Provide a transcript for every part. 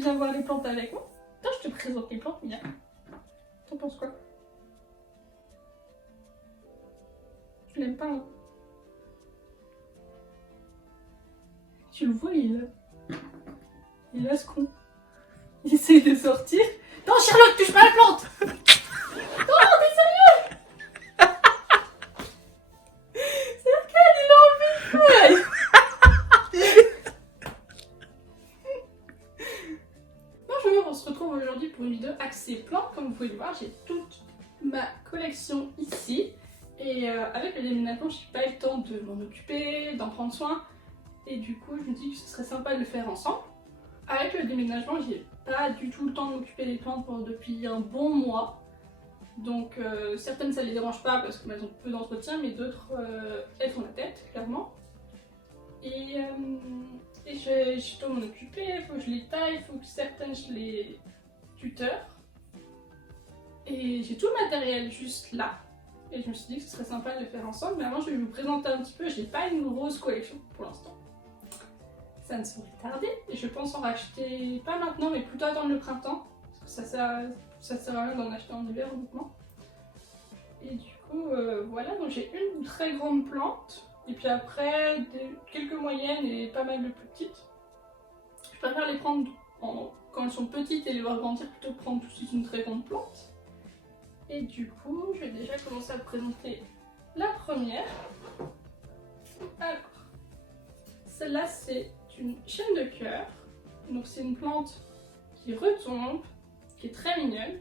viens voir les plantes avec moi. Attends, je te présente les plantes, Mia. T'en penses quoi? Tu l'aimes pas, hein? Tu le vois, il est là, ce con. Il essaye de sortir. Non, Sherlock, touche pas la plante! Non, t'es sérieux? C'est lequel? Il a enlevé une feuille! Bonjour, on se retrouve aujourd'hui pour une vidéo axée plantes. Comme vous pouvez le voir, j'ai toute ma collection ici. Et avec le déménagement, j'ai pas eu le temps de m'en occuper, d'en prendre soin. Et du coup, je me dis que ce serait sympa de le faire ensemble. Avec le déménagement, j'ai pas du tout le temps de m'occuper des plantes depuis un bon mois. Donc certaines ça les dérange pas parce qu'elles ont peu d'entretien, mais d'autres elles font la tête, clairement. Et je dois m'en occuper, il faut que je les taille, il faut que certaines je les tuteur. Et j'ai tout le matériel juste là. Et je me suis dit que ce serait sympa de le faire ensemble, mais avant je vais vous présenter un petit peu. J'ai pas une grosse collection pour l'instant. Ça ne saurait tarder, et je pense en racheter, pas maintenant, mais plutôt attendre le printemps, parce que ça sert à rien d'en acheter en hiver uniquement. Et du coup, voilà, donc j'ai une très grande plante, et puis après, quelques moyennes et pas mal de plus petites. Je préfère les prendre quand elles sont petites et les voir grandir, plutôt que prendre tout de suite une très grande plante. Et du coup, je vais déjà commencer à vous présenter la première. Alors, celle-là, c'est une chaîne de cœur. Donc c'est une plante qui retombe, qui est très mignonne,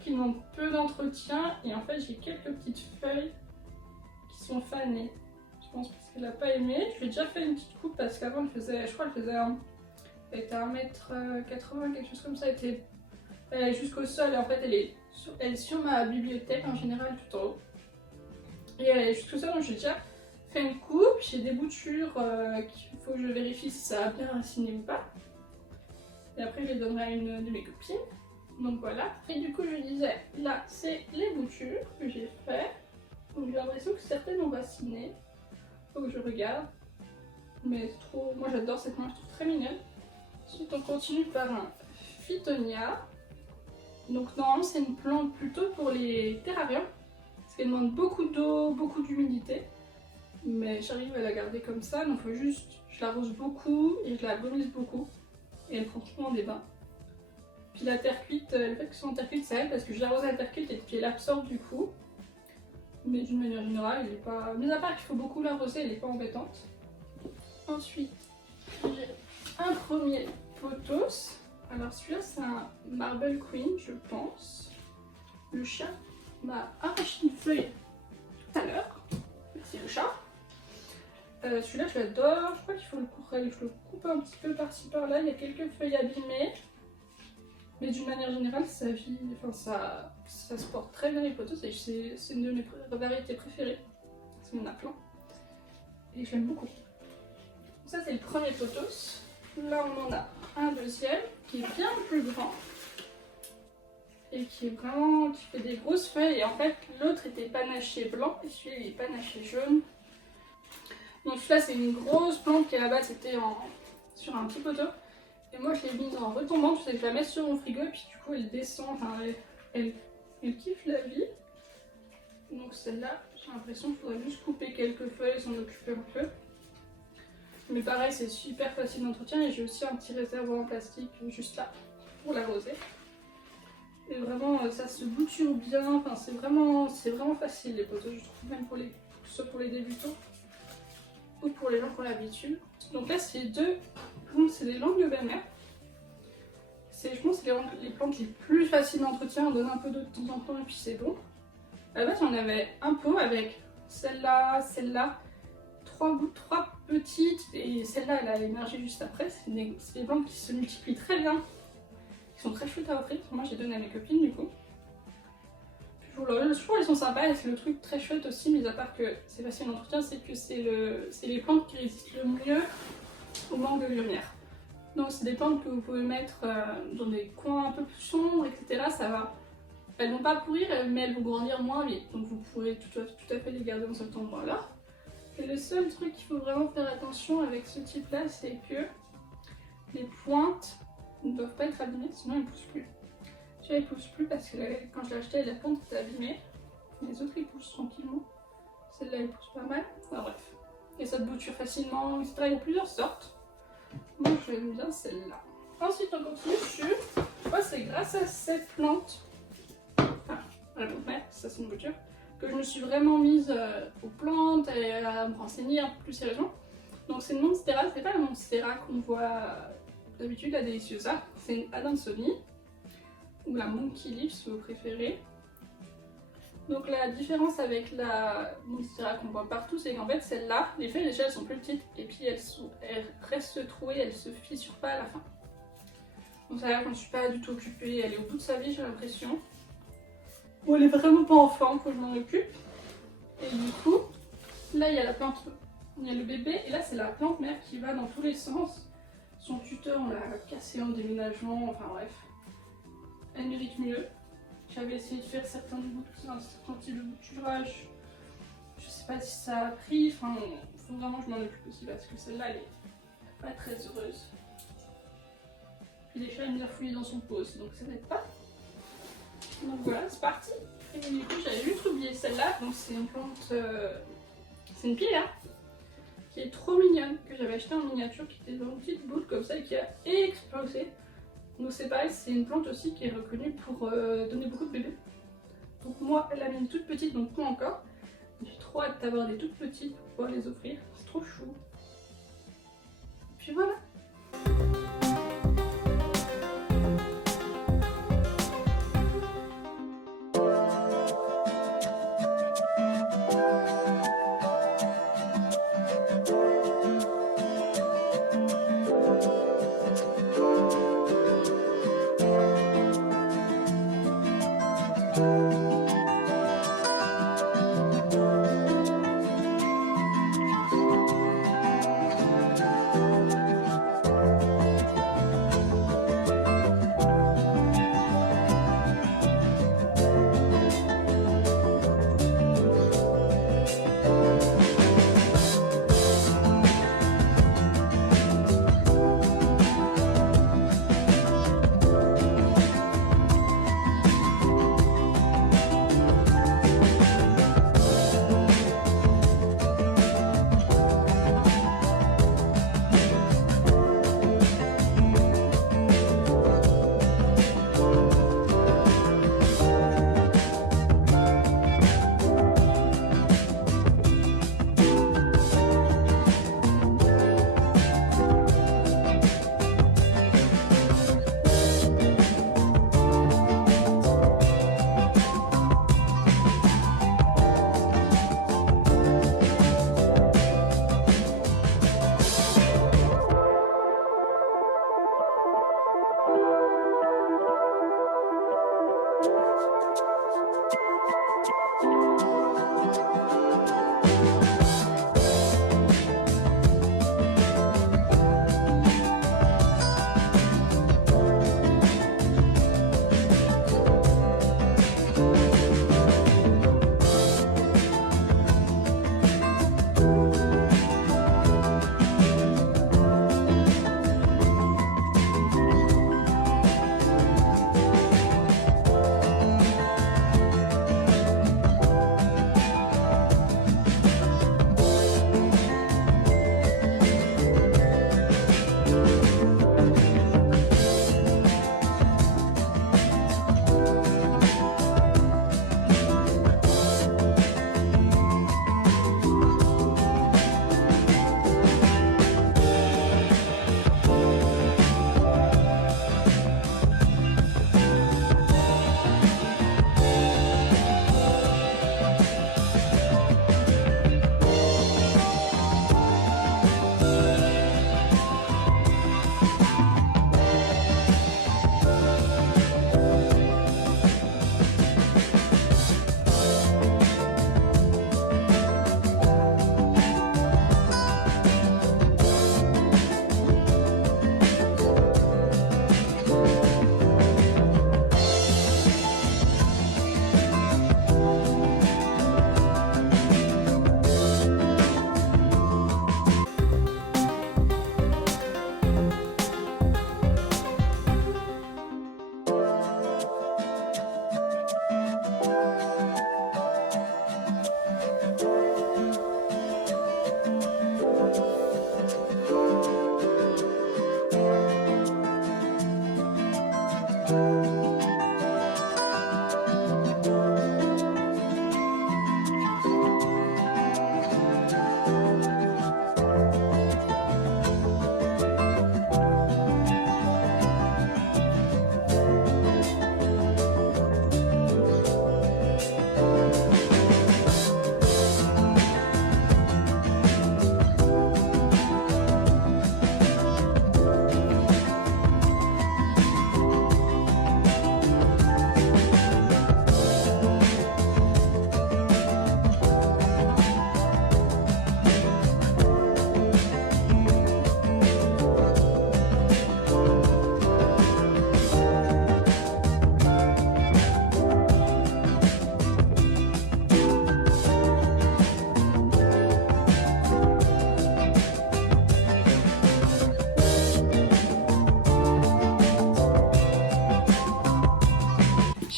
qui demande peu d'entretien, et en fait j'ai quelques petites feuilles qui sont fanées. Je pense parce qu'elle n'a pas aimé. Je lui ai déjà fait une petite coupe parce qu'avant elle faisait, je crois qu'elle faisait elle était à 1m80, quelque chose comme ça, elle est jusqu'au sol, et en fait elle est sur ma bibliothèque en général tout en haut. Et elle est jusqu'au sol, donc j'ai déjà fait une coupe, j'ai des boutures qu'il faut que je vérifie si ça a bien raciné ou pas. Et après je les donnerai à une de mes copines. Donc voilà. Et du coup je disais, là c'est les boutures que j'ai fait. Donc j'ai l'impression que certaines ont raciné. Faut que je regarde. Mais c'est trop. Moi j'adore cette plante, je trouve très mignonne. Ensuite on continue par un Phytonia. Donc normalement c'est une plante plutôt pour les terrariums. Parce qu'elle demande beaucoup d'eau, beaucoup d'humidité. Mais j'arrive à la garder comme ça, donc faut juste, je l'arrose beaucoup et je la bonise beaucoup. Et elle prend souvent des bains. Puis la terre cuite, le fait que ce soit en terre cuite, ça aide parce que je l'arrose à la terre cuite et puis elle absorbe du coup. Mais d'une manière générale, elle est pas. Mais à part qu'il faut beaucoup l'arroser, elle n'est pas embêtante. Ensuite, j'ai un premier pothos. Alors celui-là, c'est un Marble Queen, je pense. Le chat m'a arraché une feuille tout à l'heure. Merci le chat. Celui-là je l'adore, je crois qu'il faut le couper, je le coupe un petit peu par-ci par-là, il y a quelques feuilles abîmées. Mais d'une manière générale, ça se porte très bien les pothos et c'est une de mes variétés préférées. C'est mon appelant. Et je l'aime beaucoup. Ça c'est le premier pothos. Là on en a un deuxième qui est bien plus grand. Et qui fait des grosses feuilles. Et en fait l'autre était panaché blanc et celui-là il est panaché jaune. Donc celui-là c'est une grosse plante qui à la base c'était sur un petit poteau. Et moi je l'ai mise en retombant, tu sais que je la mets sur mon frigo et puis du coup elle descend, enfin elle kiffe la vie. Donc celle-là j'ai l'impression qu'il faudrait juste couper quelques feuilles et s'en occuper un peu. Mais pareil c'est super facile d'entretien et j'ai aussi un petit réservoir en plastique juste là pour l'arroser. Et vraiment ça se bouture bien, enfin c'est vraiment facile les poteaux je trouve, même soit pour les débutants ou pour les gens qui ont l'habitude. Donc là c'est c'est des langues de belle-mère. Je pense que c'est les plantes les plus faciles d'entretien, on donne un peu d'eau de temps en temps et puis c'est bon. À la base on avait un pot avec celle-là, trois petites et celle-là elle a émergé juste après. C'est des plantes qui se multiplient très bien, qui sont très chouettes à offrir. Moi j'ai donné à mes copines du coup. Je trouve qu'elles sont sympas et c'est le truc très chouette aussi, mis à part que c'est facile d'entretien, c'est que c'est les plantes qui résistent le mieux au manque de lumière. Donc c'est des plantes que vous pouvez mettre dans des coins un peu plus sombres, etc. Ça va. Elles vont pas pourrir, mais elles vont grandir moins vite. Donc vous pourrez tout à fait les garder dans cet endroit-là. Et le seul truc qu'il faut vraiment faire attention avec ce type-là, c'est que les pointes doivent pas être abîmées, sinon ils poussent plus. Celui-là il pousse plus parce que quand je l'ai acheté, la plante était abîmée. Les autres ils poussent tranquillement. Celle-là elle pousse pas mal. Enfin bref. Et ça te bouture facilement, etc. Il y a plusieurs sortes. Moi j'aime bien celle-là. Ensuite on continue sur. Moi c'est grâce à cette plante. Enfin, à la plante mère, ça c'est une bouture. Que je me suis vraiment mise aux plantes et à me renseigner un peu plus sérieusement. Donc c'est une Monstera, c'est pas la Monstera qu'on voit d'habitude, la Deliciosa. C'est une Adansonii. Ou la Monkey Leaf si vous préférez. Donc la différence avec la Monstera qu'on voit partout, c'est qu'en fait celle-là, les feuilles déjà elles sont plus petites et puis elles restent trouées, elles se fissurent pas à la fin. Donc ça là quand je suis pas du tout occupée, elle est au bout de sa vie j'ai l'impression. Bon elle est vraiment pas en forme, faut que je m'en occupe. Et du coup, là il y a la plante, il y a le bébé et là c'est la plante mère qui va dans tous les sens. Son tuteur on l'a cassé en déménagement, enfin bref. Elle mérite mieux. J'avais essayé de faire certains types de bouturage. Je sais pas si ça a pris. Enfin, faut vraiment que je m'en occupe aussi parce que celle-là, elle est pas très heureuse. Puis les chats aiment bien fouiller dans son pot aussi, donc ça n'aide pas. Donc voilà, c'est parti. Et du coup, j'avais juste oublié celle-là. Donc c'est une plante, c'est une Pilea qui est trop mignonne que j'avais acheté en miniature, qui était dans une petite boule comme ça et qui a explosé. Donc c'est pareil, c'est une plante aussi qui est reconnue pour donner beaucoup de bébés. Donc moi, elle a mis une toute petite, donc pas encore. J'ai trop hâte d'avoir des toutes petites pour pouvoir les offrir. C'est trop chou. Puis voilà.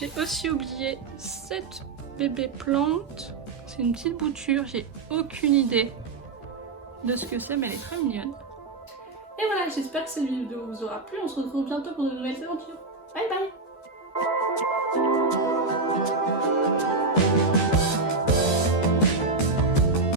J'ai aussi oublié cette bébé plante. C'est une petite bouture, j'ai aucune idée de ce que c'est, mais elle est très mignonne. Et voilà, j'espère que cette vidéo vous aura plu. On se retrouve bientôt pour de nouvelles aventures. Bye bye!